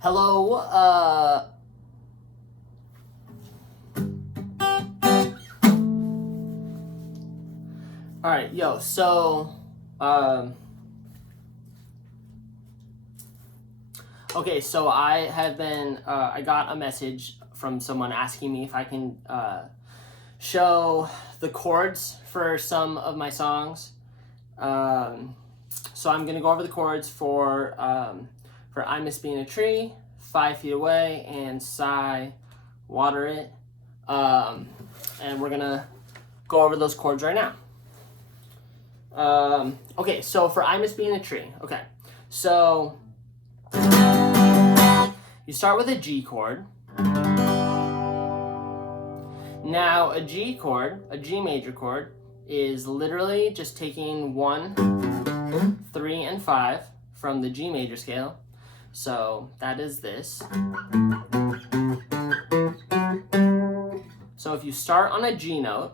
Hello, alright, yo, so, okay, so I have been, I got a message from someone asking me if I can, show the chords for some of my songs. So I'm gonna go over the chords for I Miss Being a Tree, 5 Feet Away, and Sigh, Water It. And we're gonna go over those chords right now. Okay, so for I Miss Being a Tree, okay, so you start with a G chord. Now a G chord, a G major chord, is literally just taking 1, 3, and 5 from the G major scale. So that is this. So if you start on a G note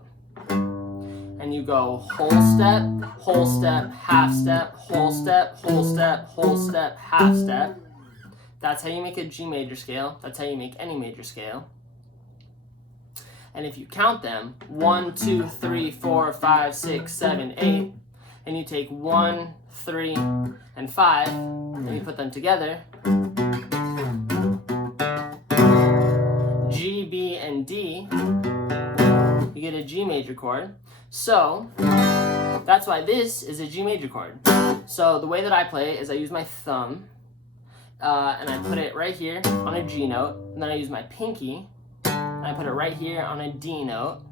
and you go whole step, half step, whole step, whole step, whole step, half step, that's how you make a G major scale. That's how you make any major scale. And if you count them, 1, 2, 3, 4, 5, 6, 7, 8, and you take 1, 3, and 5, and you put them together, G, B, and D, you get a G major chord. So that's why this is a G major chord. So the way that I play it is I use my thumb, and I put it right here on a G note, and then I use my pinky, and I put it right here on a D note,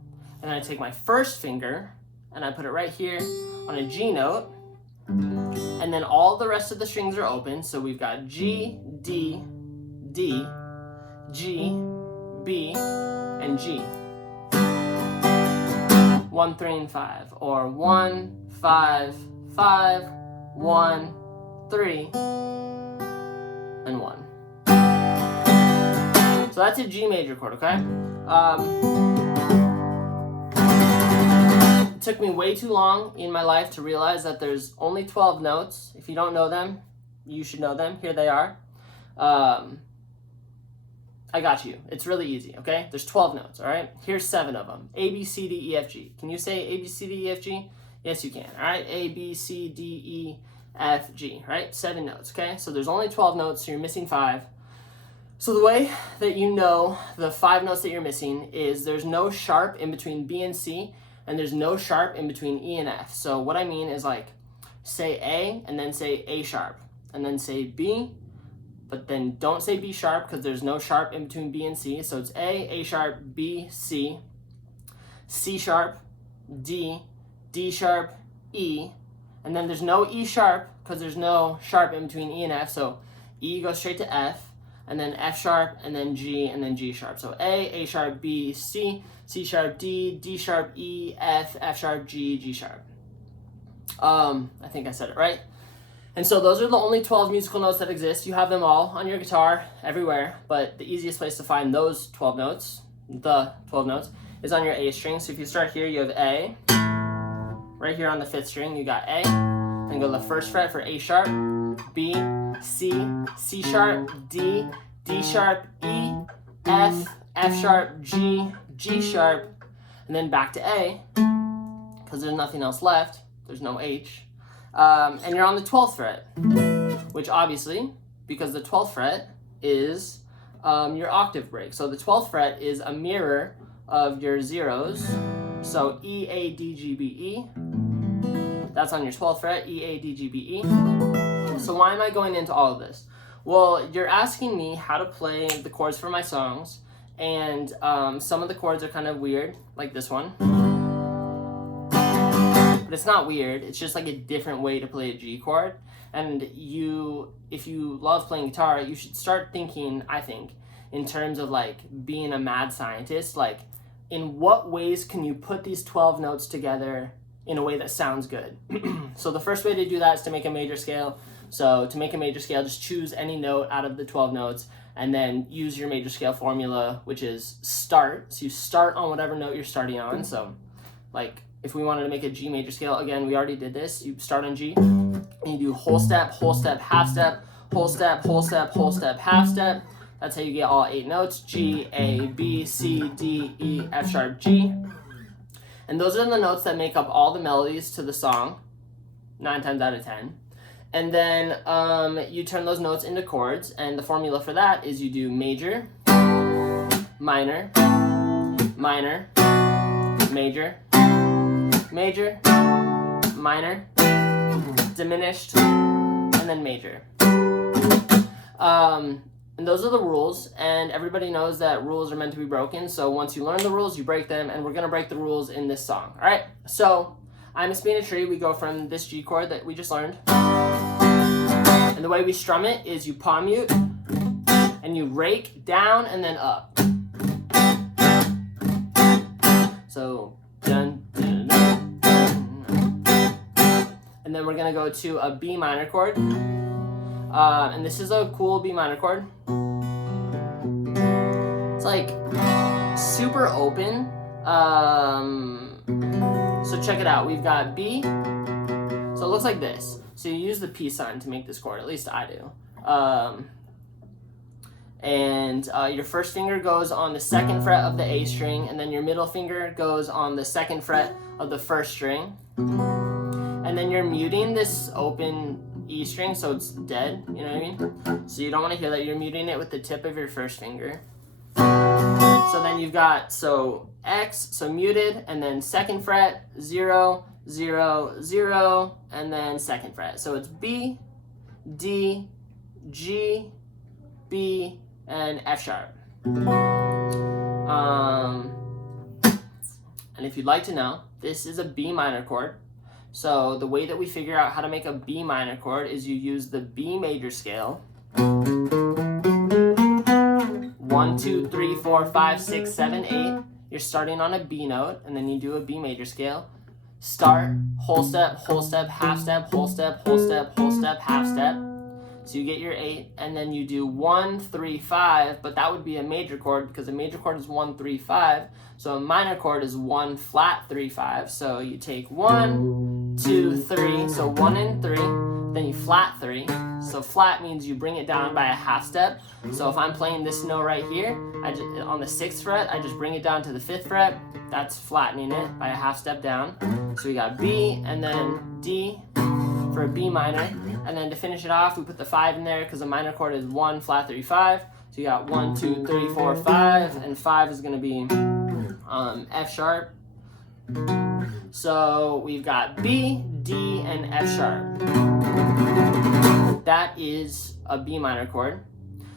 and then I take my first finger, and I put it right here on a G note, and then all the rest of the strings are open, so we've got G, D, D, G, B, and G. 1, 3, and 5, or 1, 5, 5, 1, 3, and 1. So that's a G major chord, okay? It took me way too long in my life to realize that there's only 12 notes. If you don't know them, you should know them. Here they are. I got you. It's really easy, okay? There's 12 notes, all right? Here's 7 of them. A, B, C, D, E, F, G. Can you say A, B, C, D, E, F, G? Yes, you can, all right? A, B, C, D, E, F, G, right? 7 notes, okay? So there's only 12 notes, so you're missing 5. So the way that you know the 5 notes that you're missing is there's no sharp in between B and C, and there's no sharp in between E and F. So what I mean is like, say A, and then say A sharp, and then say B, but then don't say B sharp because there's no sharp in between B and C. So it's A sharp, B, C, C sharp, D, D sharp, E, and then there's no E sharp because there's no sharp in between E and F. So E goes straight to F, and then F sharp, and then G, and then G sharp. So A sharp, B, C, C sharp, D, D sharp, E, F, F sharp, G, G sharp. I think I said it right. And so those are the only 12 musical notes that exist. You have them all on your guitar everywhere, but the easiest place to find those 12 notes, the 12 notes, is on your A string. So if you start here, you have A. Right here on the 5th string, you got A. Then go to the 1st fret for A sharp, B, C, C sharp, D, D sharp, E, F, F sharp, G, G sharp, and then back to A, because there's nothing else left. There's no H. And you're on the 12th fret, which obviously, because the 12th fret is your octave break. So the 12th fret is a mirror of your zeros. So E, A, D, G, B, E. That's on your 12th fret, E, A, D, G, B, E. So why am I going into all of this? Well, you're asking me how to play the chords for my songs, and some of the chords are kind of weird, like this one. But it's not weird, it's just like a different way to play a G chord. And if you love playing guitar, you should start thinking, I think, in terms of like being a mad scientist, like in what ways can you put these 12 notes together in a way that sounds good? So the first way to do that is to make a major scale. So to make a major scale, just choose any note out of the 12 notes and then use your major scale formula, which is start. So you start on whatever note you're starting on. So like if we wanted to make a G major scale, again, we already did this. You start on G and you do whole step, half step, whole step, whole step, whole step, half step. That's how you get all 8 notes. G, A, B, C, D, E, F sharp, G. And those are the notes that make up all the melodies to the song, 9 times out of 10. And then you turn those notes into chords, and the formula for that is you do major, minor, minor, major, major, minor, diminished, and then major. And those are the rules, and everybody knows that rules are meant to be broken. So once you learn the rules, you break them, and we're gonna break the rules in this song. All right, so I'm a Spin a Tree. We go from this G chord that we just learned, and the way we strum it is you palm mute, and you rake down and then up. So dun, dun, dun, dun. And then we're gonna go to a B minor chord. And this is a cool B minor chord. It's like super open. So check it out. We've got B. So it looks like this. So you use the peace sign to make this chord. At least I do. And your first finger goes on the 2nd fret of the A string, and then your middle finger goes on the 2nd fret of the 1st string. And then you're muting this open E string so it's dead, you know what I mean? So you don't want to hear that. You're muting it with the tip of your first finger. So then you've got, so X, so muted, and then 2nd fret, 0, 0, 0, and then 2nd fret. So it's B, D, G, B, and F sharp. And if you'd like to know, this is a B minor chord. So the way that we figure out how to make a B minor chord is you use the B major scale. 1, 2, 3, 4, 5, 6, 7, 8. You're starting on a B note, and then you do a B major scale. Start, whole step, half step, whole step, whole step, whole step, half step. So you get your 8, and then you do 1, 3, 5, but that would be a major chord because a major chord is 1, 3, 5. So a minor chord is 1 flat 3, 5. So you take 1, 2, 3, so 1 and 3, then you flat 3. So flat means you bring it down by a half step. So if I'm playing this note right here, on the 6th fret, I just bring it down to the 5th fret. That's flattening it by a half step down. So we got B and then D for a B minor. And then to finish it off, we put the 5 in there because a minor chord is 1 flat 3, 5. So you got 1, 2, 3, 4, 5, and 5 is going to be F sharp. So we've got B, D, and F sharp. That is a B minor chord.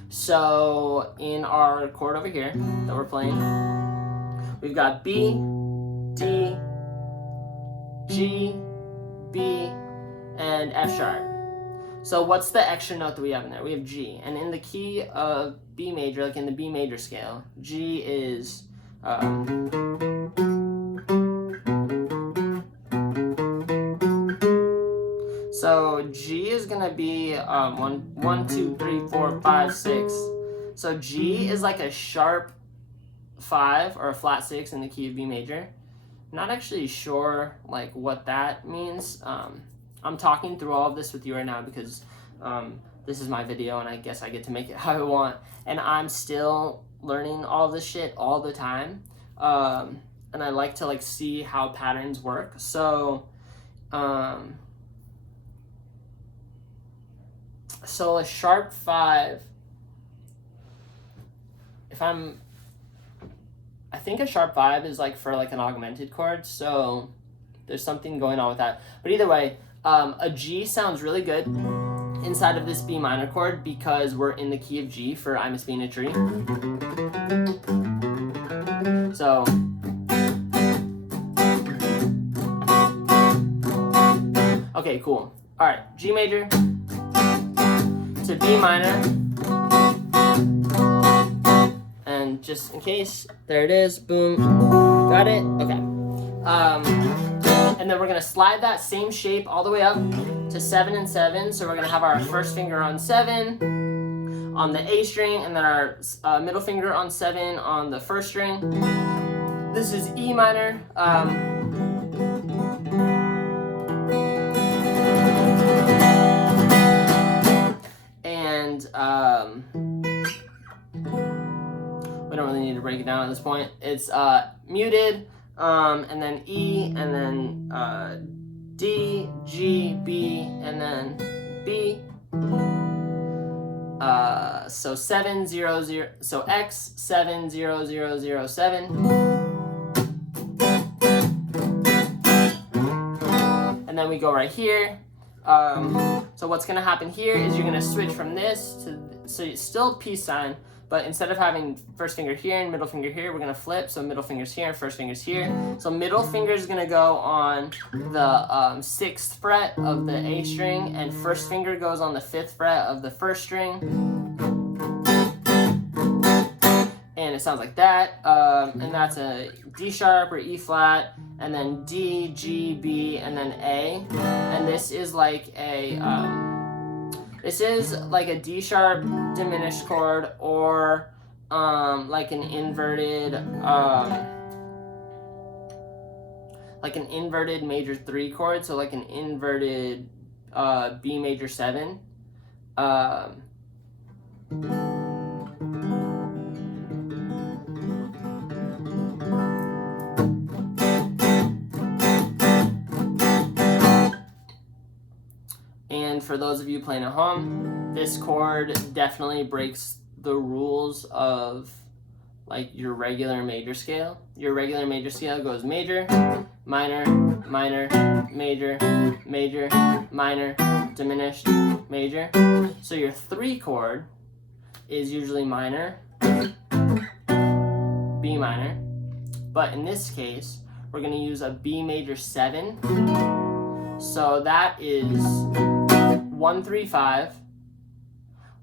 So in our chord over here that we're playing, we've got B, D, G, B, and F sharp. So what's the extra note that we have in there? We have G. And in the key of B major, like in the B major scale, G is so G is gonna be 1, 2, 3, 4, 5, 6. So G is like a sharp 5 or a flat 6 in the key of B major. I'm not actually sure like what that means. I'm talking through all of this with you right now because this is my video and I guess I get to make it how I want. And I'm still learning all this shit all the time. And I like to like see how patterns work. So so a sharp 5, I think a sharp 5 is like for like an augmented chord, so there's something going on with that. But either way, a G sounds really good inside of this B minor chord because we're in the key of G for I'm a Spin a Tree. So okay, cool. All right, G major to B minor, and just in case, there it is, boom, got it, okay. And then we're gonna slide that same shape all the way up to 7 and 7, so we're gonna have our first finger on 7 on the A string, and then our middle finger on 7 on the first string. This is E minor. we don't really need to break it down at this point. It's muted, and then E, and then D, G, B, and then B. So 7 0 0. So X 7 0 0 0 7. And then we go right here. So what's gonna happen here is you're gonna switch from this to, so it's still peace sign, but instead of having first finger here and middle finger here, we're gonna flip. So middle finger's here and first finger's here. So middle finger's gonna go on the 6th fret of the A string, and first finger goes on the 5th fret of the first string. And it sounds like that. And that's a D sharp or E flat, and then D, G, B, and then A. And this is like a D sharp diminished chord, or like an inverted major 3 chord, so like an inverted B major 7. And for those of you playing at home, this chord definitely breaks the rules of like your regular major scale. Your regular major scale goes major, minor, minor, major, major, minor, diminished, major. So your 3 chord is usually minor, B minor, but in this case, we're gonna use a B major 7. So that is 1 3 5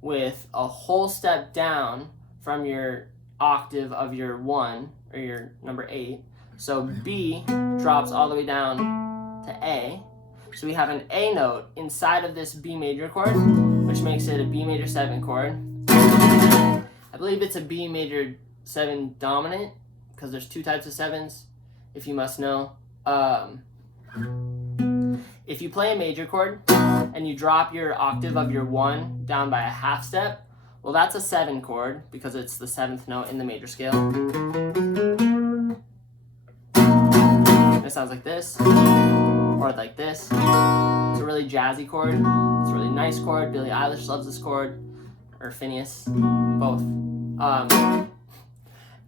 with a whole step down from your octave of your 1 or your number 8. So B drops all the way down to A. So we have an A note inside of this B major chord, which makes it a B major 7 chord. I believe it's a B major 7 dominant, because there's 2 types of 7s, if you must know. If you play a major chord and you drop your octave of your 1 down by a half step, well, that's a 7 chord because it's the 7th note in the major scale. And it sounds like this, or like this. It's a really jazzy chord. It's a really nice chord. Billie Eilish loves this chord, or Phineas, both.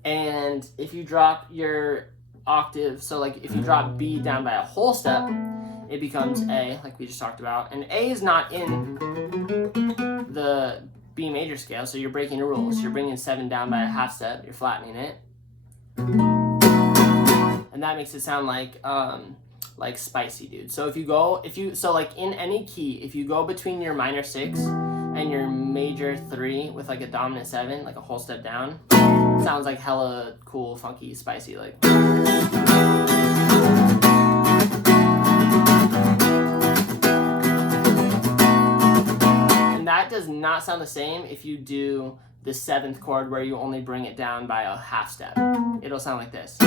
And if you drop your octave, so like if you drop B down by a whole step, it becomes A, like we just talked about. And A is not in the B major scale, so you're breaking the rules. You're bringing 7 down by a half step, you're flattening it. And that makes it sound like spicy, dude. So so like in any key, if you go between your minor 6 and your major 3 with like a dominant 7, like a whole step down, it sounds like hella cool, funky, spicy, like. That does not sound the same if you do the 7th chord where you only bring it down by a half step. It'll sound like this,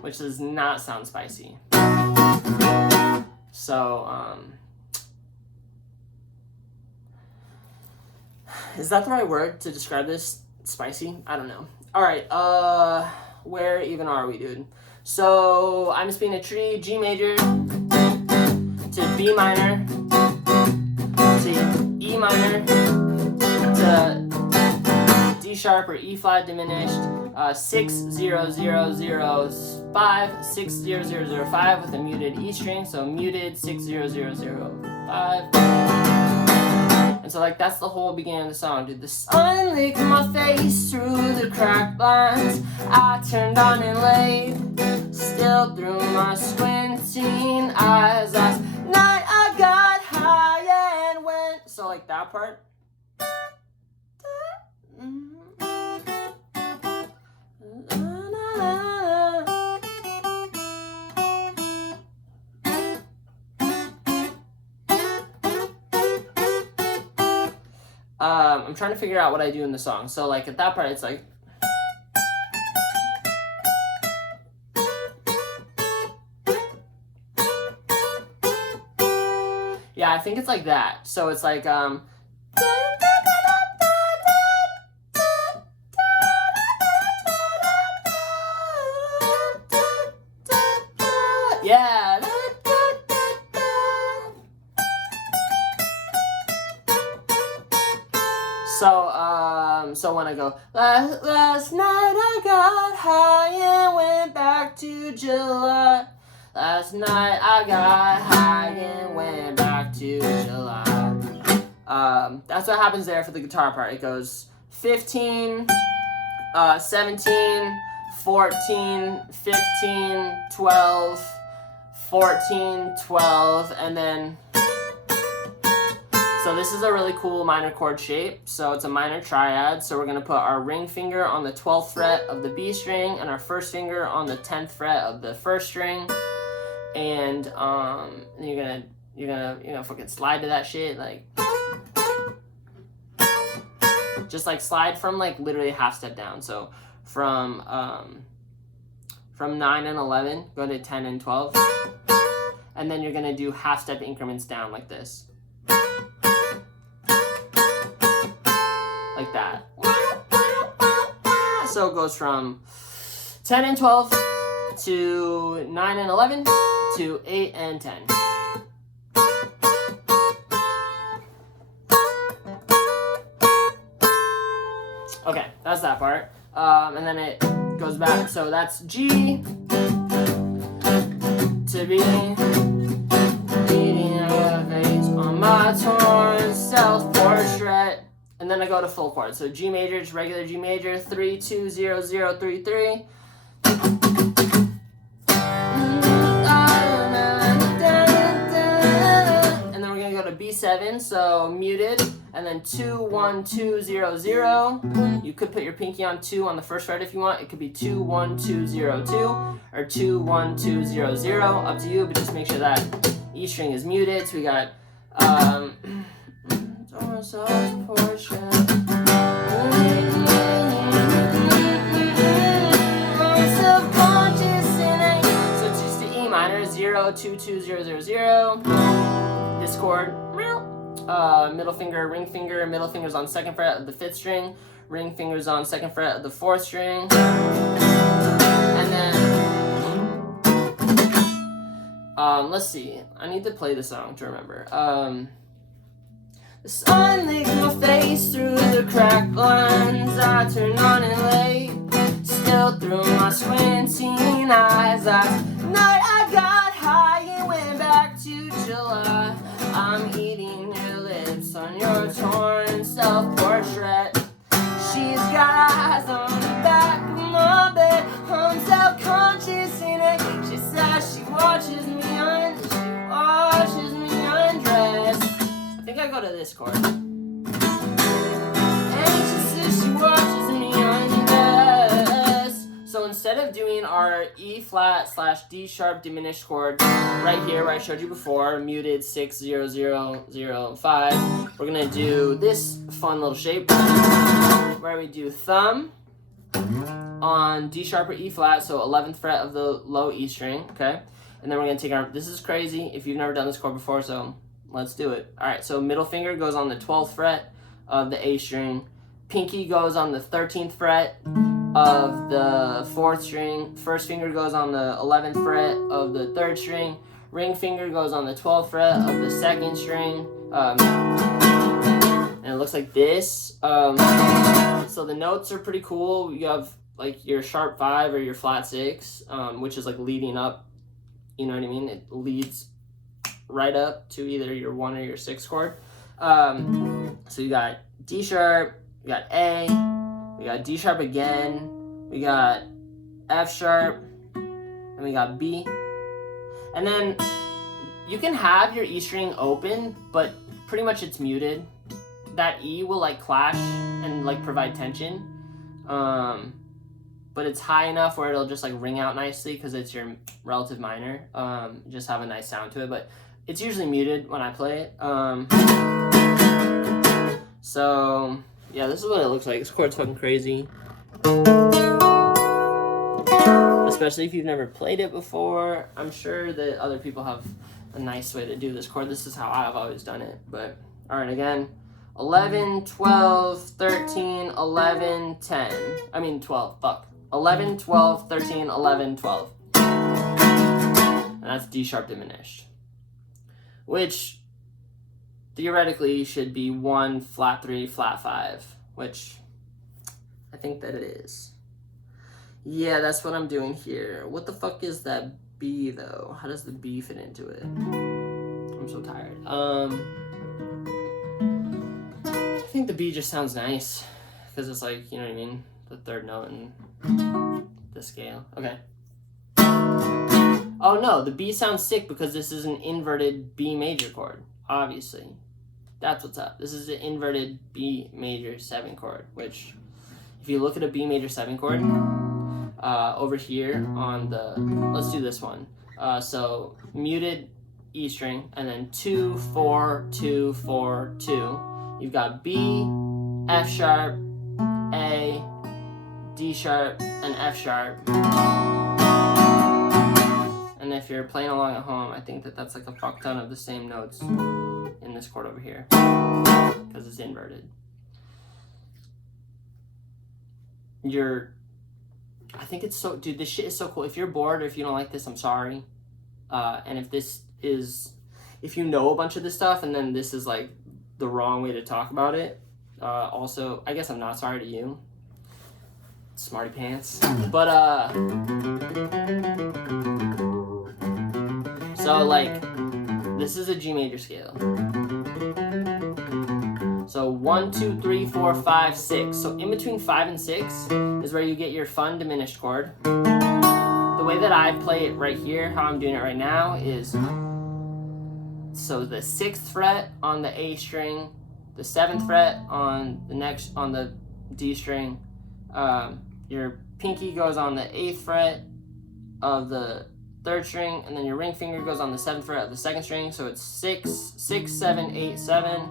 which does not sound spicy. So, is that the right word to describe this? Spicy? I don't know. All right, where even are we, dude? So, I'm just being a tree, G major, to B minor, to E minor, to D sharp or E flat diminished, 6 0 0 0 5, 6 0 0 0 5 with a muted E string, so muted 6 0 0 0 5. And so like that's the whole beginning of the song, dude. The sun licked my face through the cracked blinds. I turned on and laid still through my squinting eyes. Last night I got high and went. So like that part. I'm trying to figure out what I do in the song. So like at that part, it's like. Yeah, I think it's like that. So it's like yeah. So when I go, last night I got high and went back to July. Last night I got high and went back to July. That's what happens there for the guitar part. It goes 15, 17, 14, 15, 12, 14, 12, and then... So this is a really cool minor chord shape. So it's a minor triad. So we're going to put our ring finger on the 12th fret of the B string and our first finger on the 10th fret of the first string. And you're gonna fucking slide to that shit, like just like slide from like literally a half step down. So from 9 and 11 go to 10 and 12, and then you're gonna do half step increments down like this, like that. So it goes from 10 and 12 to 9 and 11 to 8 and 10. Okay, that's that part. And then it goes back. So that's G to B, beating a face on my torn self-portrait. And then I go to full chord. So G major, just regular G major, 3, 2, 0, 0, 3, 3. B7, so muted, and then 2, 1, 2, 0, 0. You could put your pinky on 2 on the first fret if you want. It could be 2, 1, 2, 0, 2, or 2, 1, 2, 0, 0. Up to you, but just make sure that E string is muted. So we got so it's just the E minor, 0, 2, 2, 0, 0, 0. This chord, middle finger, ring finger, middle finger's on 2nd fret of the 5th string, ring finger's on 2nd fret of the 4th string, and then, let's see, I need to play the song to remember. The sun licks my face through the cracked lines, I turn on it late, still through my squinting eyes. Last night I got high and went back to July. I'm eating your lips on your torn self-portrait. She's got eyes on the back of my bed. I'm self-conscious in it. She says she watches me undress. I think I go to this chord. And she says she watches me undress. So instead of doing our E flat / D sharp diminished chord right here where I showed you before, muted 6, 0, 0, 0, 5, we're gonna do this fun little shape where we do thumb on D sharp or E flat, so 11th fret of the low E string, okay? And then we're gonna take our, this is crazy if you've never done this chord before, so let's do it. All right, so middle finger goes on the 12th fret of the A string, pinky goes on the 13th fret of the 4th string, first finger goes on the 11th fret of the 3rd string, ring finger goes on the 12th fret of the 2nd string, and it looks like this. So the notes are pretty cool. You have like your sharp 5 or your flat 6, which is like leading up, you know what I mean? It leads right up to either your 1 or your 6 chord. So you got D sharp, you got A, we got D sharp again, we got F sharp, and we got B. And then you can have your E string open, but pretty much it's muted. That E will like clash and like provide tension. But it's high enough where it'll just like ring out nicely because it's your relative minor. Just have a nice sound to it, but it's usually muted when I play it. So yeah, this is what it looks like. This chord's fucking crazy. Especially if you've never played it before. I'm sure that other people have a nice way to do this chord. This is how I've always done it. But all right, again, 11, 12, 13, 11, 10. I mean 12. Fuck. 11, 12, 13, 11, 12. And that's D sharp diminished, which theoretically should be 1, flat 3, flat 5, which I think that it is. Yeah, that's what I'm doing here. What the fuck is that B though? How does the B fit into it? I'm so tired. I think the B just sounds nice because it's like, you know what I mean? The third note in the scale. Okay. Oh no, the B sounds sick because this is an inverted B major chord, obviously. That's what's up. This is an inverted B major 7 chord, which if you look at a B major 7 chord, over here on the, let's do this one. So muted E string and then 2, 4, 2, 4, 2. You've got B, F sharp, A, D sharp, and F sharp. And if you're playing along at home, I think that that's like a fuck ton of the same notes in this chord over here because it's inverted. I think it's so, dude, this shit is so cool. If you're bored or if you don't like this, I'm sorry. And if you know a bunch of this stuff and then this is like the wrong way to talk about it, also, I guess I'm not sorry to you, smarty pants. But, so like, this is a G major scale. So 1, 2, 3, 4, 5, 6. So in between 5 and 6 is where you get your fun diminished chord. The way that I play it right here, how I'm doing it right now, is so the 6th fret on the A string, the 7th fret on the D string, your pinky goes on the 8th fret of the 3rd string, and then your ring finger goes on the 7th fret of the 2nd string. So it's 6, 6, 7, 8, 7.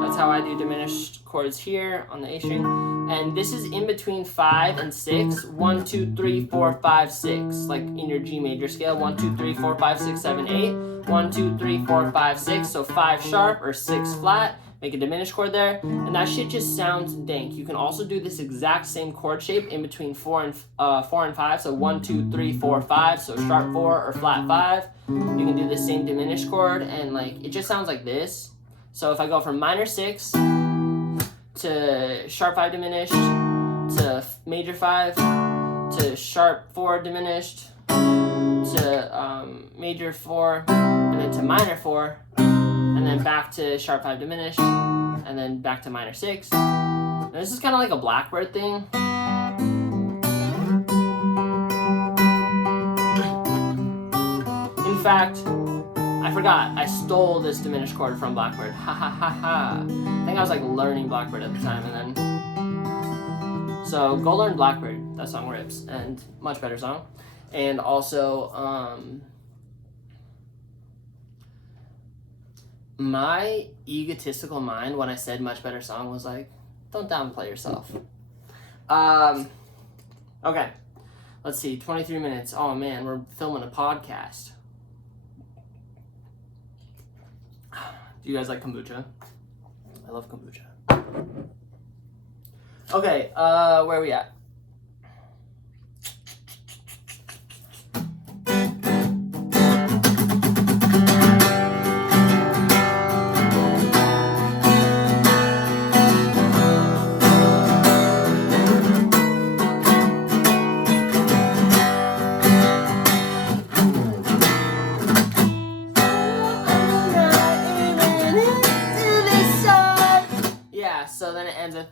That's how I do diminished chords here on the A string. And this is in between 5 and 6. 1, 2, 3, 4, 5, 6. Like in your G major scale. 1, 2, 3, 4, 5, 6, 7, 8. 1, 2, 3, 4, 5, 6. So 5 sharp or 6 flat. Make a diminished chord there. And that shit just sounds dank. You can also do this exact same chord shape in between 4 and 5. So 1, 2, 3, 4, 5. So sharp 4 or flat 5. You can do the same diminished chord. And like it just sounds like this. So if I go from minor 6 to sharp 5 diminished to major 5 to sharp 4 diminished to major 4 and then to minor 4 and then back to sharp 5 diminished and then back to minor 6. And this is kind of like a Blackbird thing. In fact, I forgot, I stole this diminished chord from Blackbird. Ha ha ha ha. I think I was like learning Blackbird at the time and then. So go learn Blackbird. That song rips and much better song. And also, my egotistical mind when I said much better song was like, don't downplay yourself. Okay. Let's see, 23 minutes. Oh man, we're filming a podcast. Do you guys like kombucha? I love kombucha. Okay, where are we at? So then it ends with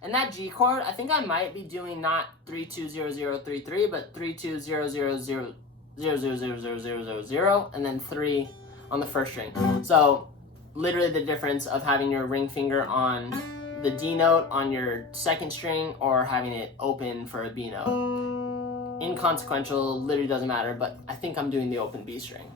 and that G chord, I think I might be doing not 320033, but 3200000000 and then 3 on the first string. So literally the difference of having your ring finger on the D note on your 2nd string or having it open for a B note. Inconsequential, literally doesn't matter, but I think I'm doing the open B string.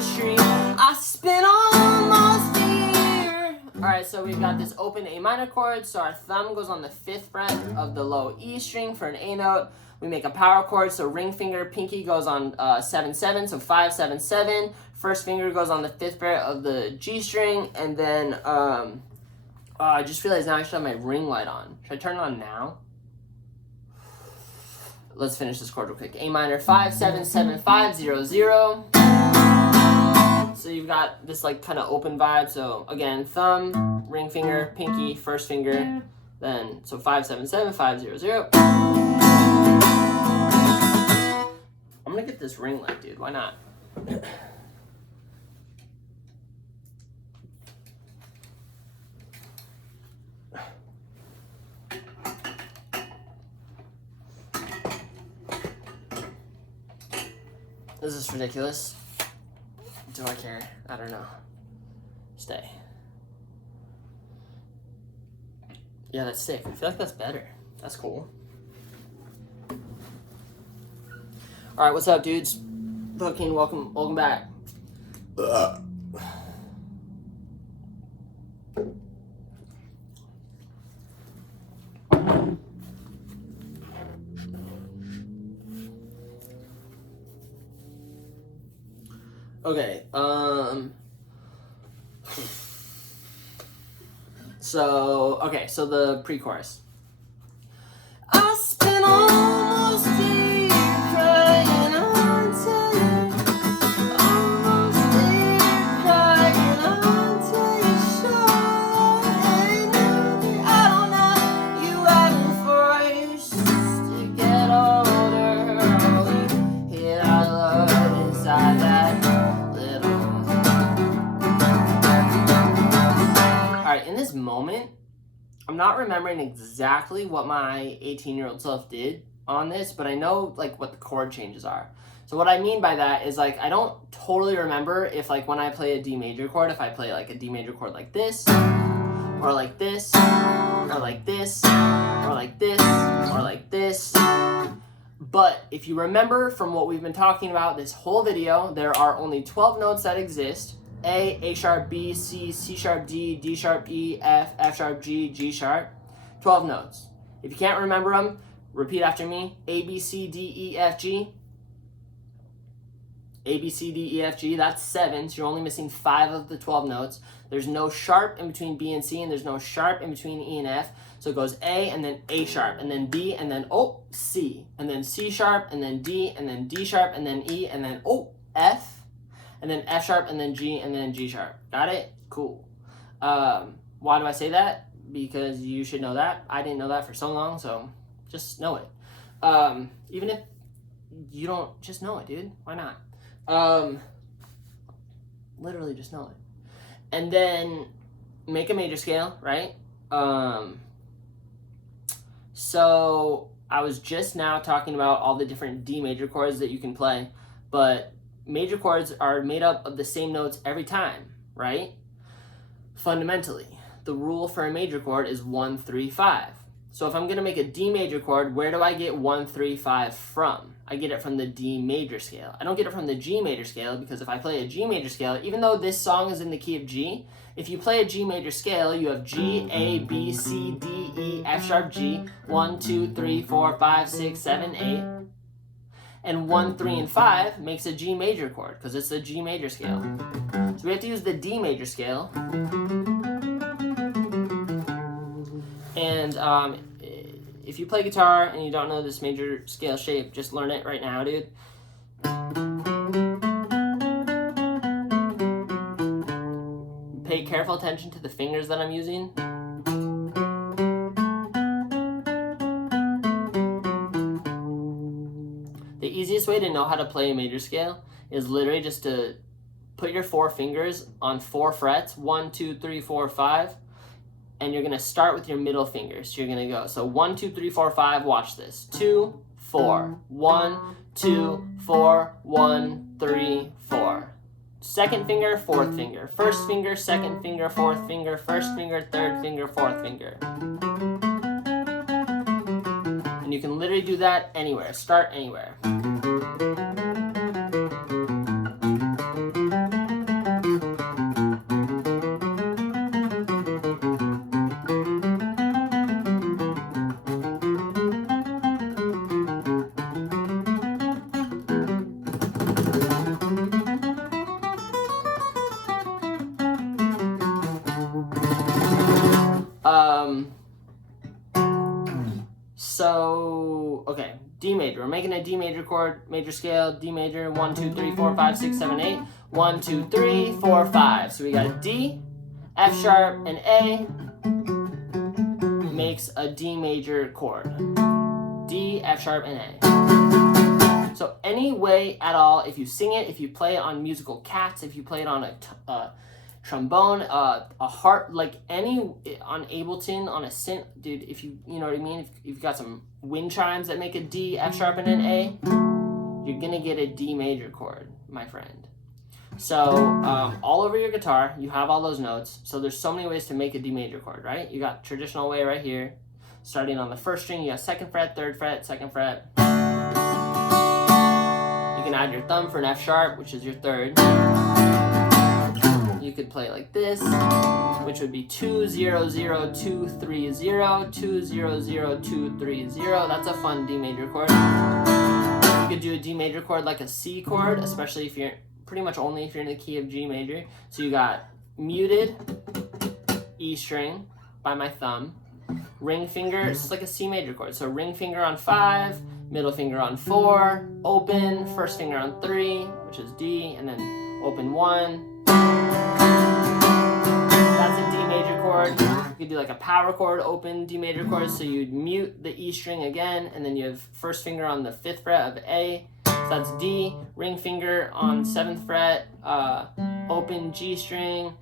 street. I spent almost a year. Alright, so we've got this open A minor chord, so our thumb goes on the 5th fret of the low E string for an A note. We make a power chord, so ring finger, pinky goes on 7/7, so 5, 7, 7. First finger goes on the 5th fret of the G string, and then I just realized now I should have my ring light on. Should I turn it on now? Let's finish this chord real quick. A minor, 5, 7, 7, 5, 0, 0. So you've got this like kind of open vibe. So again, thumb, ring finger, pinky, first finger, then so 5, 7, 7, 5, 0, 0. I'm gonna get this ring light, dude. Why not? This is ridiculous. Do I care? I don't know. Stay. Yeah, that's sick. I feel like that's better. That's cool. Alright, what's up, dudes? Fucking welcome back. Okay, so the pre-chorus. I spent almost a year crying until you, almost a year crying until you showed. And I don't know, you haven't forced to get older. We hid our love inside that. Alright, in this moment, I'm not remembering exactly what my 18-year-old self did on this, but I know like what the chord changes are. So what I mean by that is like I don't totally remember if like when I play a D major chord, if I play like a D major chord like this, or like this, or like this, or like this, or like this. But if you remember from what we've been talking about this whole video, there are only 12 notes that exist. A sharp, B, C, C sharp, D, D sharp, E, F, F sharp, G, G sharp. 12 notes. If you can't remember them, repeat after me. A, B, C, D, E, F, G. A, B, C, D, E, F, G. That's 7, so you're only missing 5 of the 12 notes. There's no sharp in between B and C, and there's no sharp in between E and F. So it goes A, and then A sharp, and then B, and then C, and then C sharp, and then D, and then D sharp, and then E, and then F. And then F sharp, and then G, and then G sharp. Got it? Cool. Why do I say that? Because you should know that. I didn't know that for so long, so just know it. Even if you don't, just know it, dude. Why not? Literally just know it. And then make a major scale, right? So I was just now talking about all the different D major chords that you can play, but major chords are made up of the same notes every time, right? Fundamentally, the rule for a major chord is 1, 3, 5. So if I'm going to make a D major chord, where do I get 1, 3, 5 from? I get it from the D major scale. I don't get it from the G major scale, because if I play a G major scale, even though this song is in the key of G, if you play a G major scale, you have G, A, B, C, D, E, F sharp, G, 1, 2, 3, 4, 5, 6, 7, 8. And 1, 3, and 5 makes a G major chord because it's a G major scale. So we have to use the D major scale. And if you play guitar and you don't know this major scale shape, just learn it right now, dude. Pay careful attention to the fingers that I'm using. The easiest way to know how to play a major scale is literally just to put your 4 fingers on 4 frets, 1, 2, 3, 4, 5, and you're gonna start with your middle fingers. So you're gonna go, so 1, 2, 3, 4, 5, watch this. 2, 4, 1, 2, 4, 1, 3, 4. Second finger, fourth finger. First finger, second finger, fourth finger, first finger, third finger, fourth finger. And you can literally do that anywhere. Start anywhere. D major. We're making a D major chord, major scale, D major, 1, 2, 3, 4, 5, 6, 7, 8. 1, 2, 3, 4, 5. So we got a D, F sharp, and A makes a D major chord. D, F sharp, and A. So any way at all, if you sing it, if you play it on musical cats, if you play it on a trombone, a harp, like any, on Ableton, on a synth, dude, if you know what I mean, if you've got some wind chimes that make a D, F sharp, and an A, you're gonna get a D major chord, my friend. So all over your guitar, you have all those notes. So there's so many ways to make a D major chord, right? You got traditional way right here. Starting on the first string, you got 2nd fret, 3rd fret, 2nd fret. You can add your thumb for an F sharp, which is your 3rd. You could play like this, which would be 2 0 0 2 3 0 2 0 0 2 3 0. That's a fun D major chord. You could do a D major chord like a C chord, especially if you're pretty much only if you're in the key of G major. So you got muted E string by my thumb, ring finger, it's like a C major chord. So ring finger on 5, middle finger on 4, open, first finger on 3, which is D, and then open 1. That's a D major chord. You could do like a power chord, open D major chord. So you'd mute the E string again, and then you have first finger on the 5th fret of A. So that's D, ring finger on 7th fret, open G string,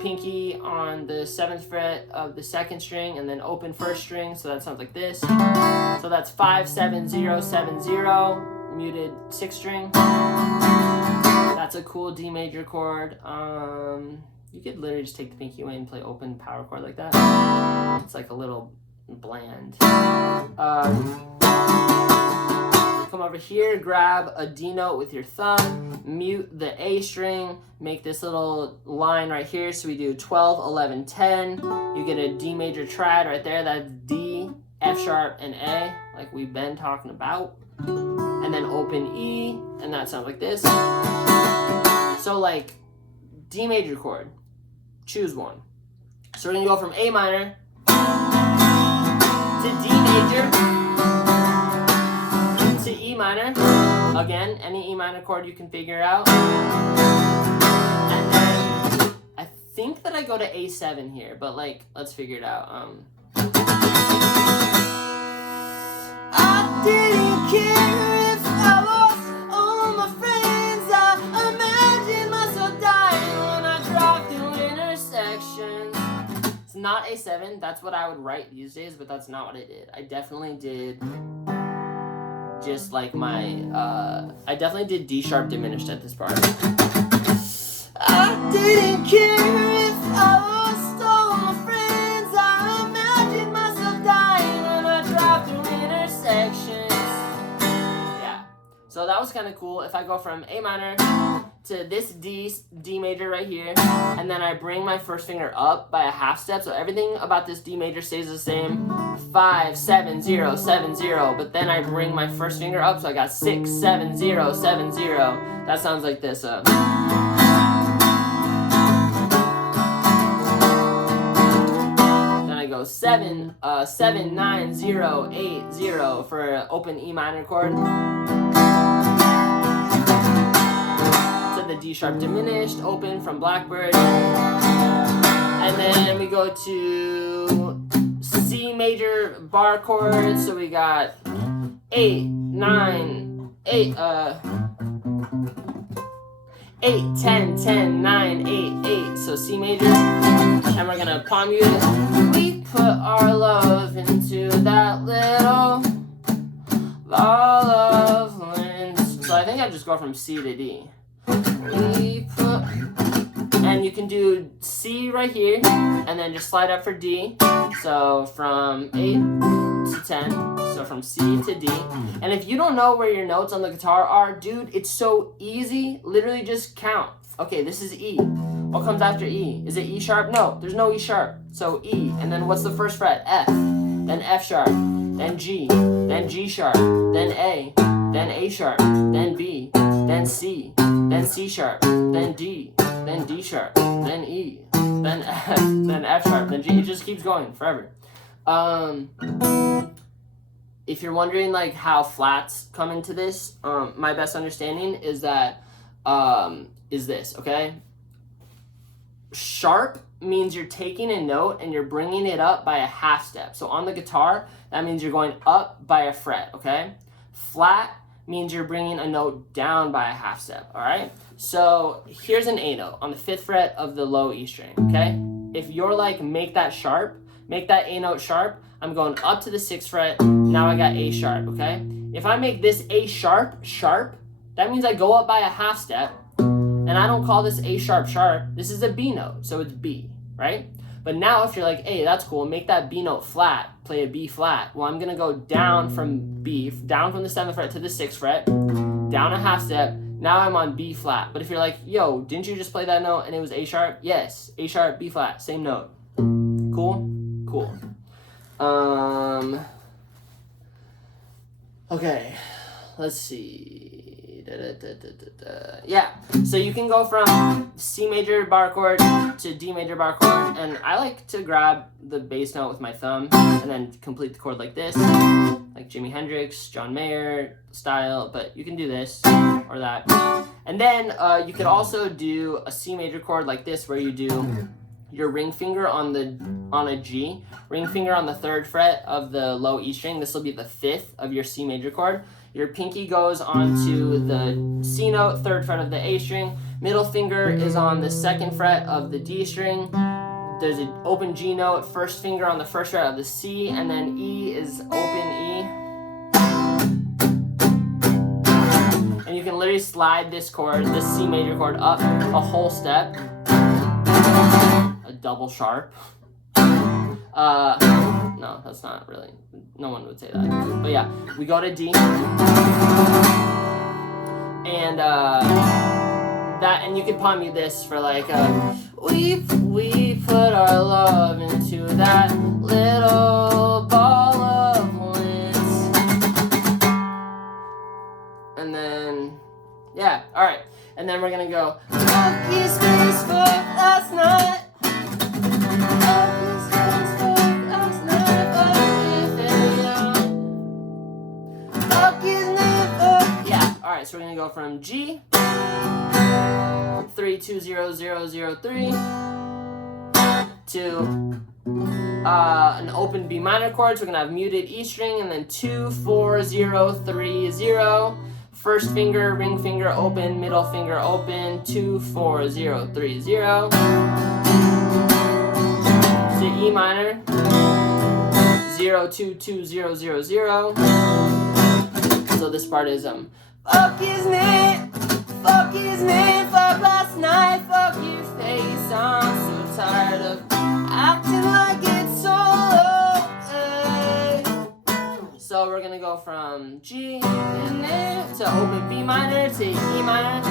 pinky on the 7th fret of the 2nd string, and then open 1st string. So that sounds like this. So that's 5 7 0 7 0, muted 6th string. That's a cool D major chord. You could literally just take the pinky away and play open power chord like that. It's like a little bland. Come over here, grab a D note with your thumb, mute the A string, make this little line right here. So we do 12, 11, 10. You get a D major triad right there. That's D, F sharp, and A, like we've been talking about. And then open E, and that sounds like this. So like D major chord, choose one. So we're gonna go from A minor to D major to E minor. Again, any E minor chord you can figure out. And then I think that I go to A7 here, but like, let's figure it out. I didn't care if I lost all my friends. I imagined myself dying when I dropped through intersections. It's not A7. That's what I would write these days, but that's not what I did. I definitely did just like my, I definitely did D sharp diminished at this part. I didn't care if I lost all my friends. I imagined myself dying when I dropped through intersections. Yeah, so that was kind of cool. If I go from A minor to this D major right here, and then I bring my first finger up by a half step, so everything about this D major stays the same. 5 7 0 7 0, but then I bring my first finger up, so I got 6 7 0 7 0. That sounds like this. Then I go 7 7 9 0 8 0 for an open E minor chord. The D sharp diminished, open from Blackbird. And then we go to C major bar chords. So we got 8 9 8 8 10 10 9 8 8. So C major. And we're gonna palm mute it. We put our love into that little ball of wind. So I think I just go from C to D. And you can do C right here, and then just slide up for D. So from 8 to 10, so from C to D. And if you don't know where your notes on the guitar are, dude, it's so easy. Literally just count. Okay, this is E. What comes after E? Is it E sharp? No, there's no E sharp. So E, and then what's the first fret? F, then F sharp, then G, then G sharp, then A sharp, then B, then C, then C sharp, then D sharp, then E, then F, then F sharp, then G. It just keeps going forever. if you're wondering like how flats come into this, my best understanding is that is this, okay? Sharp means you're taking a note and you're bringing it up by a half step. So on the guitar, that means you're going up by a fret, okay? Flat means you're bringing a note down by a half step, all right? So here's an A note on the 5th fret of the low E string, okay? If you're like, make that sharp, make that A note sharp, I'm going up to the 6th fret, now I got A sharp, okay? If I make this A sharp, sharp, that means I go up by a half step, and I don't call this A sharp sharp, this is a B note, so it's B, right? But now if you're like, hey, that's cool, make that B note flat, play a B flat. Well, I'm gonna go down from B, down from the 7th fret to the 6th fret, down a half step, now I'm on B flat. But if you're like, yo, didn't you just play that note and it was A sharp? Yes, A sharp, B flat, same note. Cool? Cool. Okay, let's see. Yeah, so you can go from C major bar chord to D major bar chord, and I like to grab the bass note with my thumb and then complete the chord like this, like Jimi Hendrix, John Mayer style, but you can do this or that. And then you could also do a C major chord like this, where you do your ring finger on a G, ring finger on the 3rd fret of the low E string. This will be the 5th of your C major chord. Your pinky goes onto the C note, 3rd fret of the A string. Middle finger is on the 2nd fret of the D string. There's an open G note, 1st finger on the 1st fret of the C, and then E is open E. And you can literally slide this chord, this C major chord, up a whole step. A double sharp. No, that's not really, no one would say that. But yeah, we go to D. And and you could palm mute this for like, we put our love into that little ball of links. And then, yeah, all right. And then we're gonna go, monkey space for last night. So we're gonna go from G 3-2-0-0-0-3 to an open B minor chord. So we're gonna have muted E string and then 2-4-0-3-0. 1st finger, ring finger open, middle finger open, 2-4-0-3-0 to E minor 0-2-2-0-0-0. So this part is fuck his man, fuck last night, fuck your face. I'm so tired of acting like it's so okay. So we're gonna go from G to open B minor to E minor.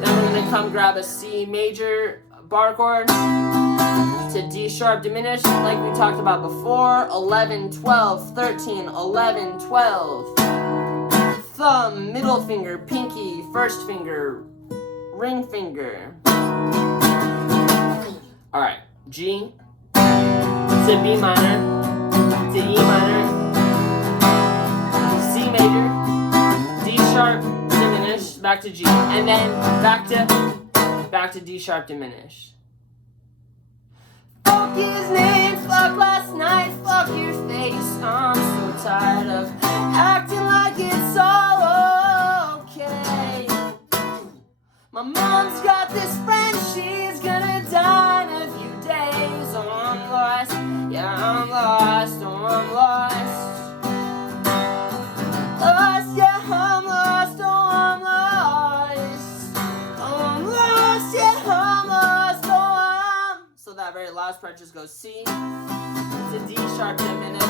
Then we're gonna come grab a C major bar chord to D sharp diminished, like we talked about before. 11, 12, 13, 11, 12. Thumb, middle finger, pinky, 1st finger, ring finger. All right, G to B minor to E minor, C major, D sharp diminished, back to G, and then back to D sharp diminished. Fuck his name, fuck last night, fuck your face. I'm so tired of acting like it's all okay. My mom's got this friend, she's gonna die in a few days. Oh, I'm lost, yeah, I'm lost, oh, I'm lost. Lost, yeah, I'm lost, oh, I'm lost. Oh, I'm lost, yeah, I'm lost, oh, I'm. So that very last part just goes C to D sharp diminished.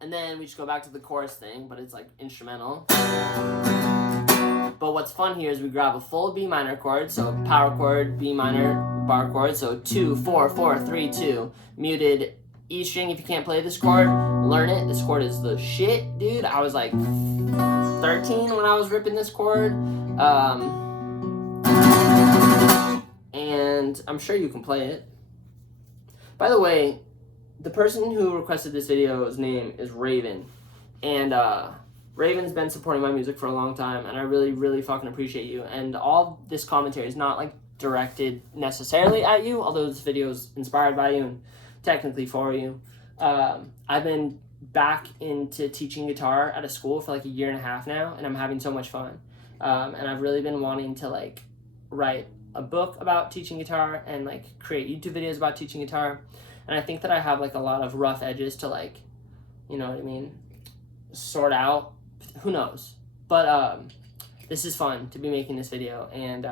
And then we just go back to the chorus thing, but it's like instrumental. But what's fun here is we grab a full B minor chord, so power chord, B minor, bar chord, so 2-4-4-3-2, muted E string. If you can't play this chord, learn it. This chord is the shit, dude. I was like 13 when I was ripping this chord. And I'm sure you can play it. By the way, the person who requested this video's name is Raven. And Raven's been supporting my music for a long time, and I really, really fucking appreciate you. And all this commentary is not like directed necessarily at you, although this video is inspired by you and technically for you. I've been back into teaching guitar at a school for like a year and a half now, and I'm having so much fun. And I've really been wanting to like write a book about teaching guitar and like create YouTube videos about teaching guitar. And I think that I have like a lot of rough edges to like, you know what I mean, sort out. Who knows? But this is fun to be making this video. And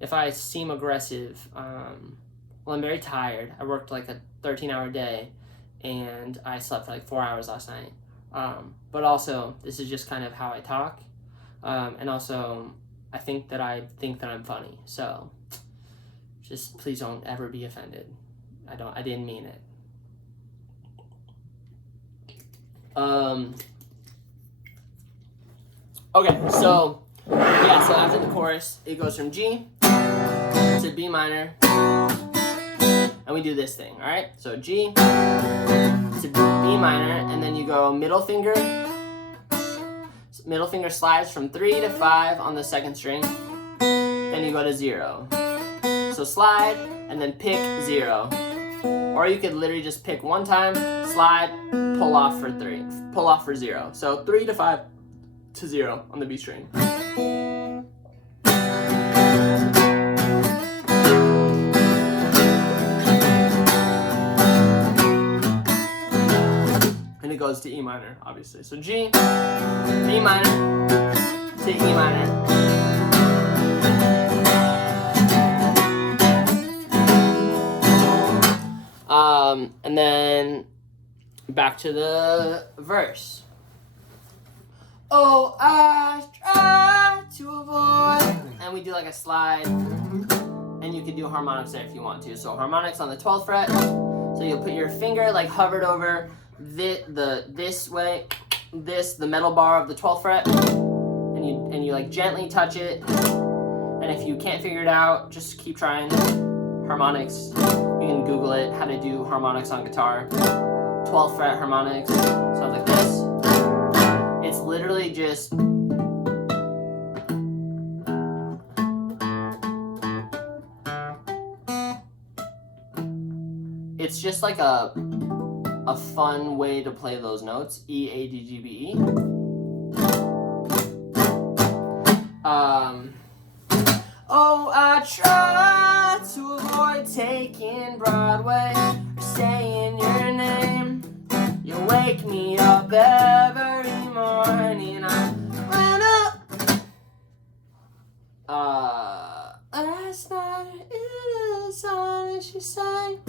if I seem aggressive, well, I'm very tired. I worked like a 13-hour day, and I slept for like 4 hours last night. But also, this is just kind of how I talk. And also, I think that I'm funny. So just please don't ever be offended. I didn't mean it. Okay, so yeah, so after the chorus, it goes from G to B minor, and we do this thing, all right? So G to B minor, and then you go middle finger slides from 3 to 5 on the second string, then you go to 0. So slide, and then pick 0. Or you could literally just pick one time, slide, pull off for 0. So 3 to 5 to 0 on the B string. And it goes to E minor, obviously. So G, B minor, to E minor. And then back to the verse. Oh, I try to avoid, and we do like a slide, and you can do harmonics there if you want to. So harmonics on the 12th fret. So you'll put your finger like hovered over this way, the metal bar of the 12th fret, and you like gently touch it. And if you can't figure it out, just keep trying. Harmonics. You can Google it, how to do harmonics on guitar. 12th fret harmonics. Sounds like this. It's literally just like a fun way to play those notes. E, A, D, G, B, E. Oh, I try to avoid taking Broadway or saying your name. You wake me up every morning. I went up. Last night in the sun, and she sang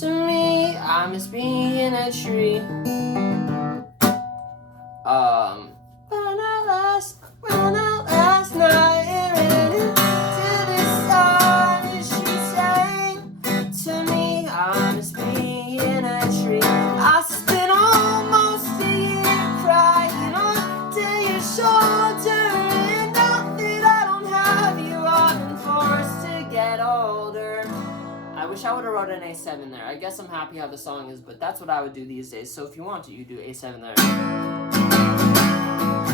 to me, I must be in a tree. When I last night into the sun, and she sang to me, I must be in a tree. I spent almost a year crying onto your shoulder, and now that I don't have you, I've been forced to get older. I wish I would have wrote an A7 there. I guess I'm happy how the song is, but that's what I would do these days. So if you want to, you do A7 there.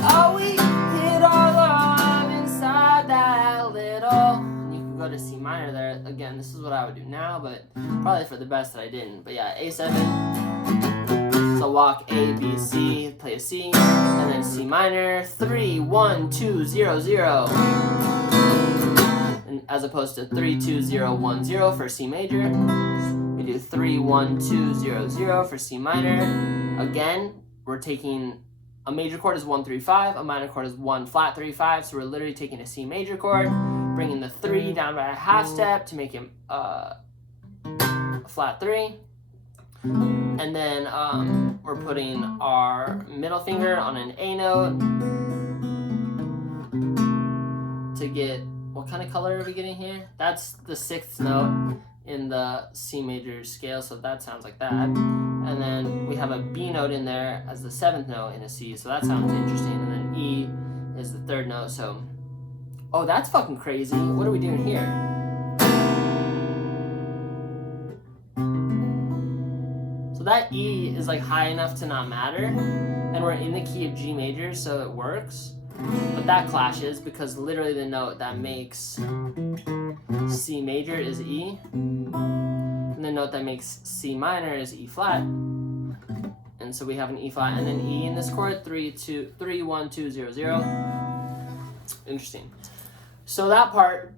Oh, we hid our love inside that little. You can go to C minor there. Again, this is what I would do now, but probably for the best that I didn't. But yeah, A7. So walk A, B, C, play a C, and then C minor, 3, 1, 2, 0, 0. And as opposed to 3, 2, 0, 1, 0 for C major. We do 3, 1, 2, 0, 0 for C minor. Again, we're taking a major chord is 1, 3, 5, a minor chord is 1 flat 3, 5. So we're literally taking a C major chord, bringing the 3 down by a half step to make it a flat 3. And then we're putting our middle finger on an A note to get, what kind of color are we getting here? That's the 6th note in the C major scale, so that sounds like that. And then we have a B note in there as the 7th note in a C, so that sounds interesting. And then E is the 3rd note, so... Oh, that's fucking crazy. What are we doing here? So that E is like high enough to not matter, and we're in the key of G major, so it works. But that clashes because literally the note that makes C major is E, and the note that makes C minor is E flat. And so we have an E flat and then E in this chord, 3, 1, 2, 0, 0. Interesting. So that part,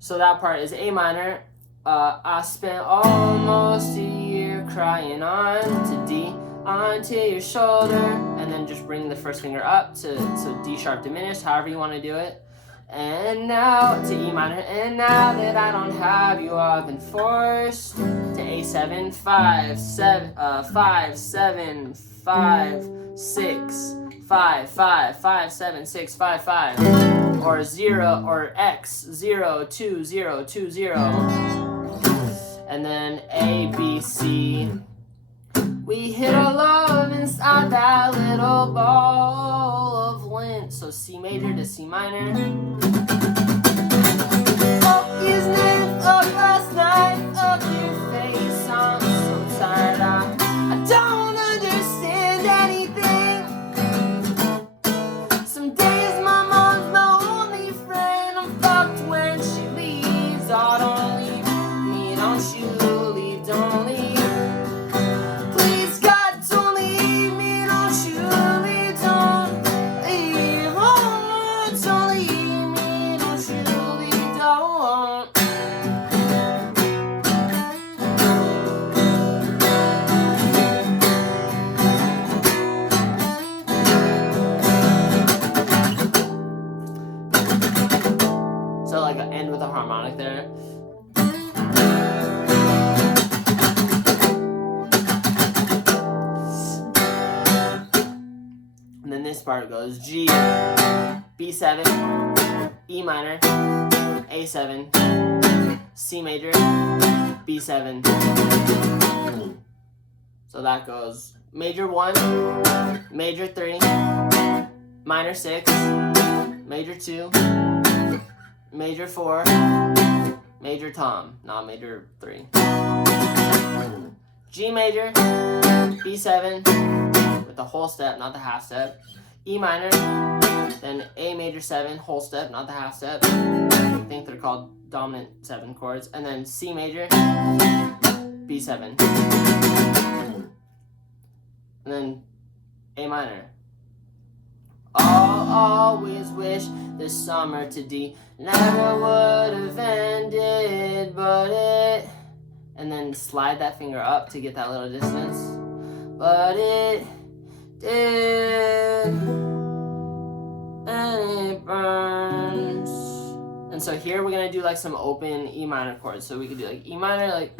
so that part is A minor. I spent almost a year crying on to D, onto your shoulder, and then just bring the first finger up to so D sharp diminished, however you want to do it. And now to E minor, and now that I don't have you, I've been forced to A7, 5, 7, 5, 7, 5, 6, 5, 5, 5, 7, 6, 5, 5, or 0, or X, 0, 2, 0, 2, 0, and then A, B, C. We hit our love inside that little ball of lint. So C major to C minor. Oh, his name up last night, up your face. I'm so tired. I don't understand anything. Some days my mom's my only friend. I'm fucked when she leaves. Oh, don't leave me, don't you leave, don't leave. So like an end with a harmonic there. And then this part goes G, B7, E minor, A7, C major, B7. So that goes major 1, major 3, minor 6, major 2, major 4, major tom, not major 3. G major, B7, with the whole step, not the half step. E minor, then A major 7, whole step, not the half step. I think they're called dominant 7 chords. And then C major, B7. And then A minor. I'll always wish this summer to D never would have ended, but it... And then slide that finger up to get that little distance. But it did, and it burns. And so here we're gonna do like some open E minor chords. So we could do like E minor, like,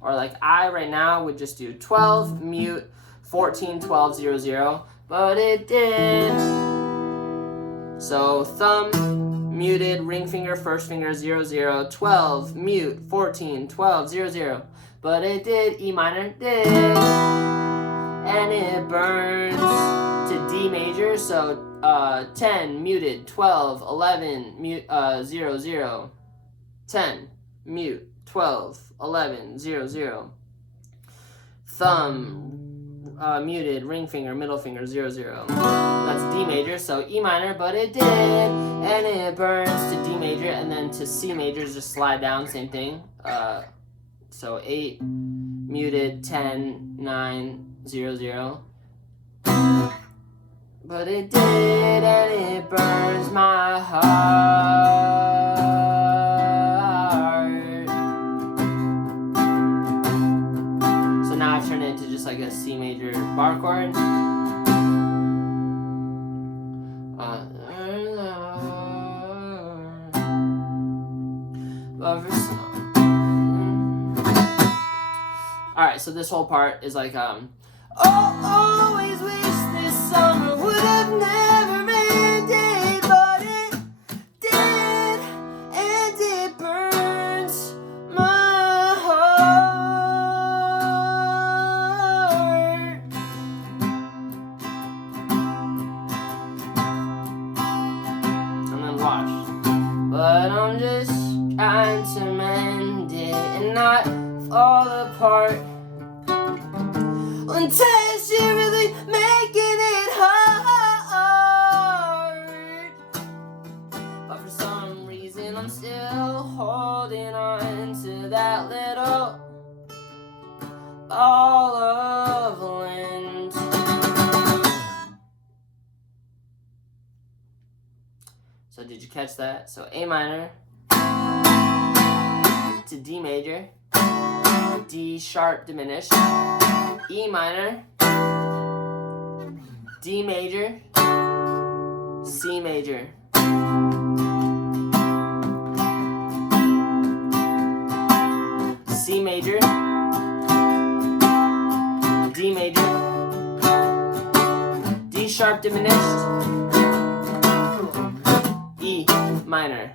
or like I right now would just do 12, mute, 14, 12, 0, 0. But it did. So thumb, muted, ring finger, first finger, 0, 0, 12, mute, 14, 12, 0, 0. But it did, E minor, did. And it burns to D major, so 10, muted, 12, 11, mute, 0, 0, 10, mute, 12, 11, 0, 0. Thumb, muted, ring finger, middle finger, 0, 0. That's D major, so E minor, but it did, and it burns to D major, and then to C major is just slide down, same thing. So 8, muted, 10, 9, 0, 0. But it did, and it burns my heart. So now I've turned it into just like a C major bar chord. Alright, so this whole part is like, always wish this summer would have never ended, but it did, and it burns my heart. And then watch. But I'm just trying to mend it. not fall apart. Until you're really making it hard. But for some reason I'm still holding on to that little ball of land. So did you catch that? So A minor to D major, D sharp diminished, E minor, D major, C major. C major, D major, D sharp diminished, E minor.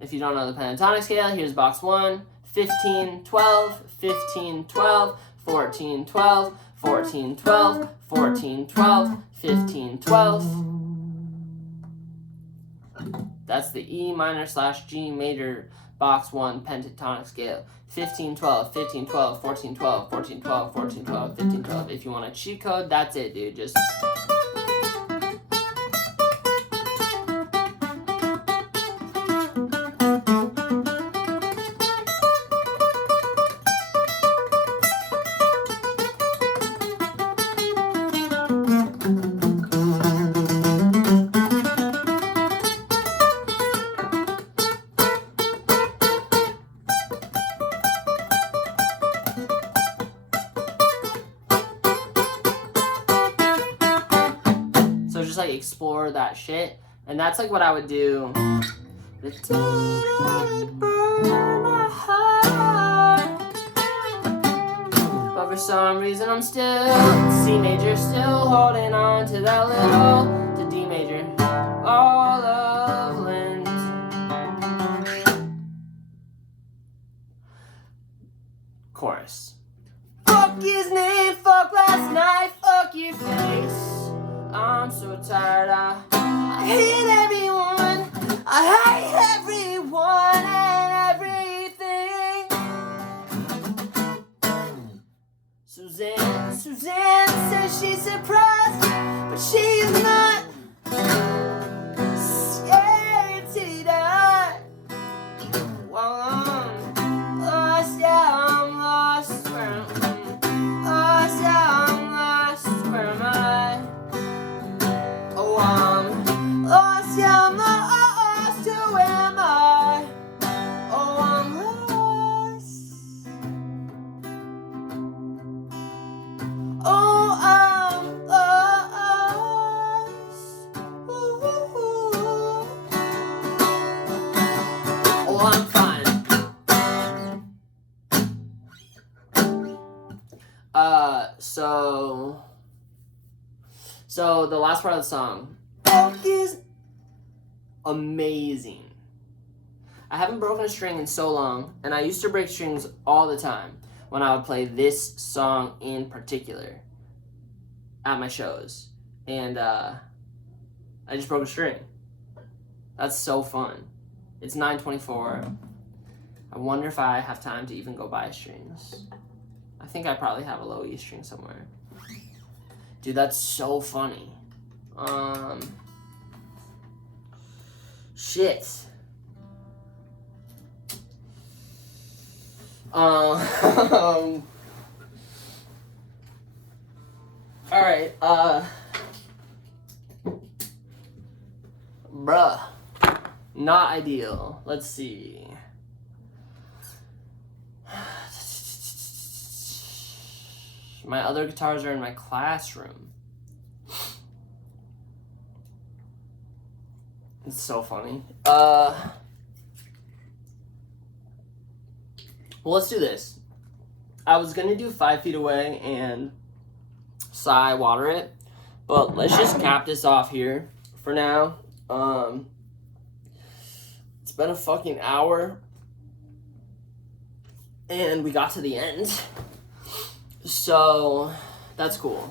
If you don't know the pentatonic scale, here's box 1, 15, 12, 15, 12, 14, 12, 14, 12, 14, 12, 15, 12. That's the E minor / G major box 1 pentatonic scale. 15, 12, 15, 12, 14, 12, 14, 12, 14, 12, 15, 12. If you want a cheat code, that's it, dude. Just... just like explore that shit, and that's like what I would do. The day I burn my heart, but for some reason I'm still C major, still holding on to that little to D major, all of Lent. Chorus. Fuck his name, fuck last night, fuck your face. I'm so tired, I hate everyone, I hate everyone and everything. Suzanne says she's surprised, but she's not scared to die. While I'm lost, yeah, I'm lost, where am I? Lost, yeah, I'm lost, where am I? Oh, I'm lost, yeah, I'm lost, who am I? Oh, I'm lost. Oh, I'm lost. Ooh. Oh, I'm fine. So the last part of the song is amazing. I haven't broken a string in so long, and I used to break strings all the time when I would play this song in particular at my shows. And I just broke a string. That's so fun. It's 9:24. I wonder if I have time to even go buy strings. I think I probably have a low E string somewhere. Dude, that's so funny. Shit. Alright, bruh. Not ideal. Let's see. My other guitars are in my classroom. It's so funny. Well, let's do this. I was gonna do 5 Feet Away and Sigh Water It, but let's just cap this off here for now. It's been a fucking hour, and we got to the end. So, that's cool.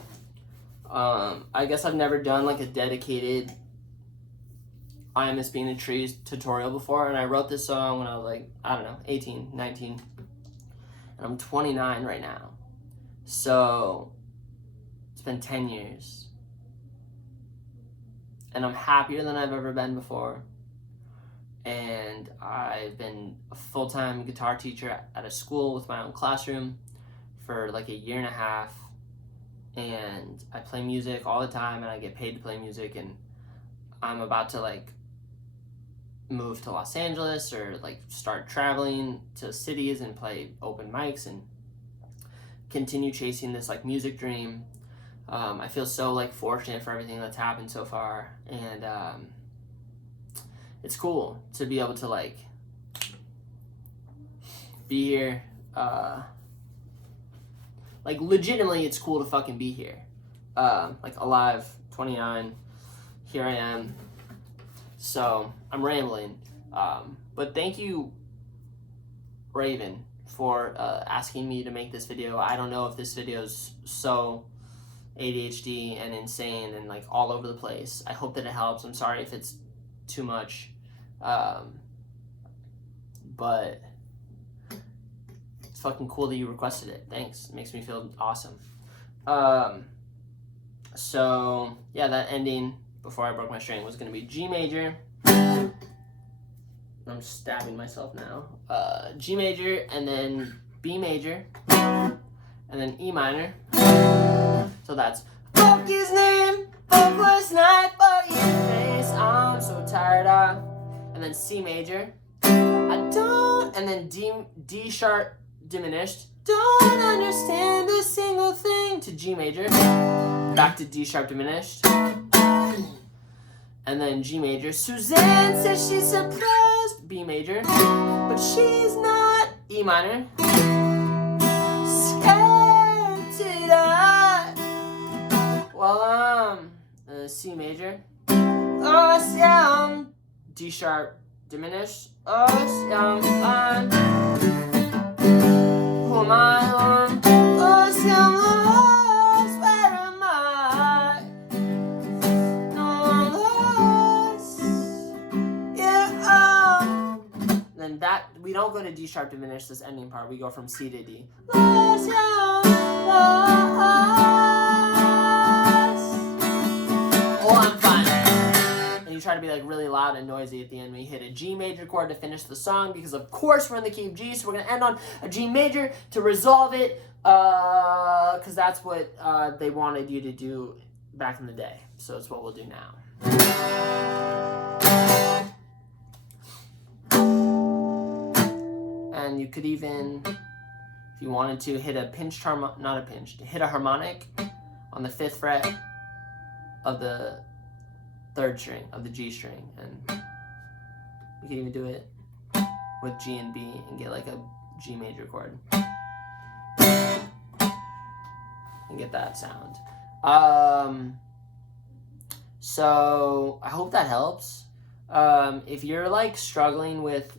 I guess I've never done like a dedicated I Miss Being a Tree tutorial before, and I wrote this song when I was like, I don't know, 18, 19, and I'm 29 right now. So it's been 10 years, and I'm happier than I've ever been before. And I've been a full-time guitar teacher at a school with my own classroom for like a year and a half, and I play music all the time, and I get paid to play music, and I'm about to like move to Los Angeles or like start traveling to cities and play open mics and continue chasing this like music dream. I feel so like fortunate for everything that's happened so far, and it's cool to be able to like be here. Like legitimately, it's cool to fucking be here. Like alive, 29, here I am. So I'm rambling, but thank you, Raven, for asking me to make this video. I don't know if this video is so ADHD and insane and like all over the place. I hope that it helps. I'm sorry if it's too much, but it's fucking cool that you requested it. Thanks. It makes me feel awesome. So yeah, that ending before I broke my string was going to be G major. I'm stabbing myself now. G major, and then B major, and then E minor. So that's fuck his name, fuck last night, fuck your face, I'm so tired of. And then C major, I don't, and then D sharp diminished, don't understand a single thing, to G major, back to D sharp diminished, and then G major. Suzanne says she's surprised, B major, but she's not, E minor, scared to die. Well, C major, oh, yeah, D sharp diminished, oh, yeah, who am I, oh, yeah, where am I, no, I'm lost, yeah, then that, we don't go to D sharp diminished, this ending part, we go from C to D, lost, yeah, lost. Oh, I'm fine. And you try to be like really loud and noisy at the end when you hit a G major chord to finish the song, because of course we're in the key of G, so we're gonna end on a G major to resolve it, because that's what they wanted you to do back in the day. So it's what we'll do now. And you could even, if you wanted to, hit a pinched not a pinched, hit a harmonic on the 5th fret of the 3rd string of the G string, and you can even do it with G and B and get like a G major chord and get that sound. So I hope that helps. If you're like struggling with,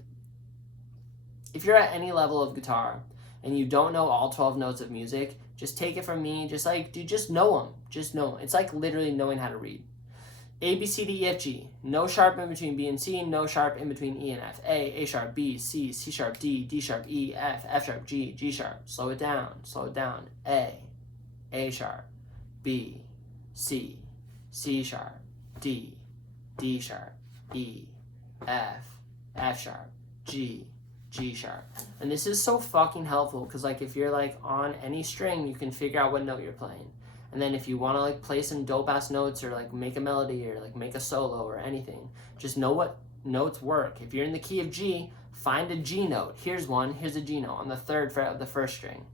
if you're at any level of guitar and you don't know all 12 notes of music, just take it from me. Just like, dude, just know them. Just know them. It's like literally knowing how to read. A, B, C, D, E, F, G. No sharp in between B and C. No sharp in between E and F. A sharp, B, C, C sharp, D, D sharp, E, F sharp, G, G sharp. Slow it down. Slow it down. A sharp, B, C, C sharp, D, D sharp, E, F sharp, G, G sharp. And this is so fucking helpful because like if you're like on any string, you can figure out what note you're playing. And then if you want to like play some dope ass notes or like make a melody or like make a solo or anything, just know what notes work. If you're in the key of G, find a G note. Here's one, here's a G note on the 3rd fret of the 1st string.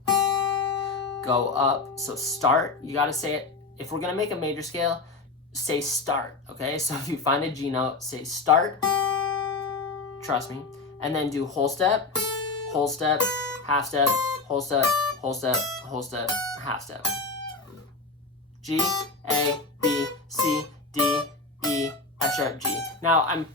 Go up, so start, you gotta say it. If we're gonna make a major scale, say start, okay? So if you find a G note, say start, trust me, and then do whole step, half step, whole step, whole step, whole step, half step. G, A, B, C, D, E, F sharp, G. Now, I'm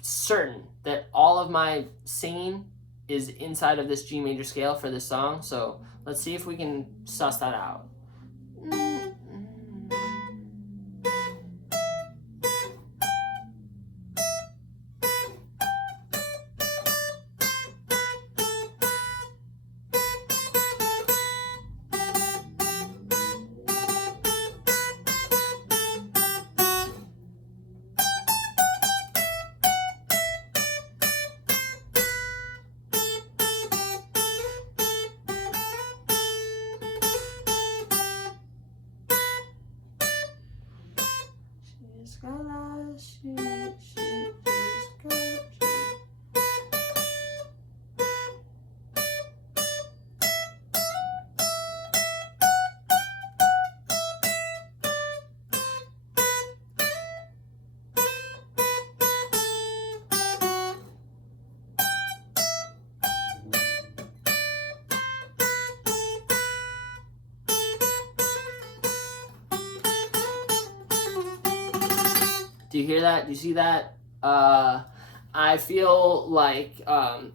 certain that all of my singing is inside of this G major scale for this song, so let's see if we can suss that out. She's gonna, she's gonna. Do you hear that? Do you see that? I feel like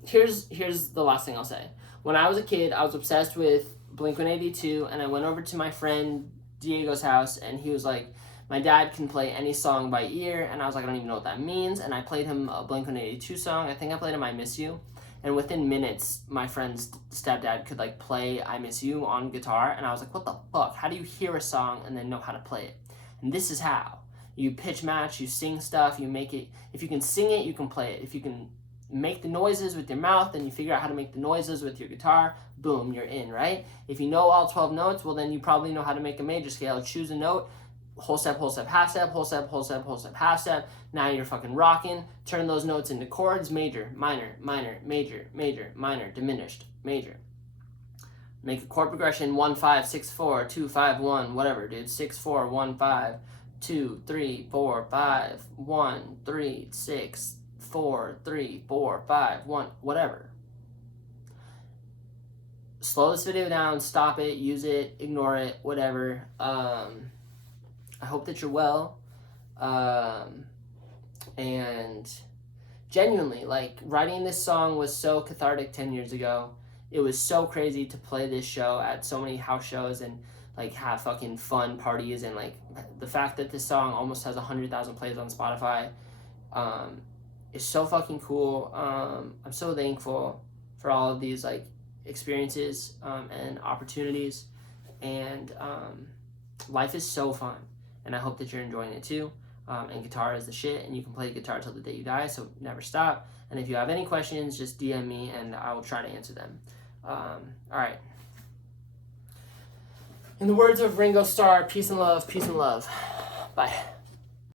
here's the last thing I'll say. When I was a kid, I was obsessed with Blink-182, and I went over to my friend Diego's house, and he was like, my dad can play any song by ear, and I was like, I don't even know what that means, and I played him a Blink-182 song. I think I played him I Miss You, and within minutes, my friend's stepdad could like play I Miss You on guitar, and I was like, what the fuck? How do you hear a song and then know how to play it? And this is how. You pitch match, you sing stuff, you make it. If you can sing it, you can play it. If you can make the noises with your mouth and you figure out how to make the noises with your guitar, boom, you're in, right? If you know all 12 notes, well, then you probably know how to make a major scale. Choose a note, whole step, half step, whole step, half step. Now you're fucking rocking. Turn those notes into chords, major, minor, minor, major, major, minor, diminished, major. Make a chord progression, 1, 5, 6, 4, 2, 5, 1, whatever, dude. 6, 4, 1, 5. 2, 3, 4, 5, 1, 3, 6, 4, 3, 4, 5, 1, whatever. Slow this video down, stop it, use it, ignore it, whatever. I hope that you're well. And genuinely, like, writing this song was so cathartic 10 years ago. It was so crazy to play this show at so many house shows and like have fucking fun parties, and like the fact that this song almost has 100,000 plays on Spotify is so fucking cool. I'm so thankful for all of these like experiences and opportunities, and life is so fun, and I hope that you're enjoying it too. And guitar is the shit, and you can play guitar till the day you die, so never stop. And if you have any questions, just DM me and I will try to answer them. All right. In the words of Ringo Starr, peace and love, peace and love. Bye.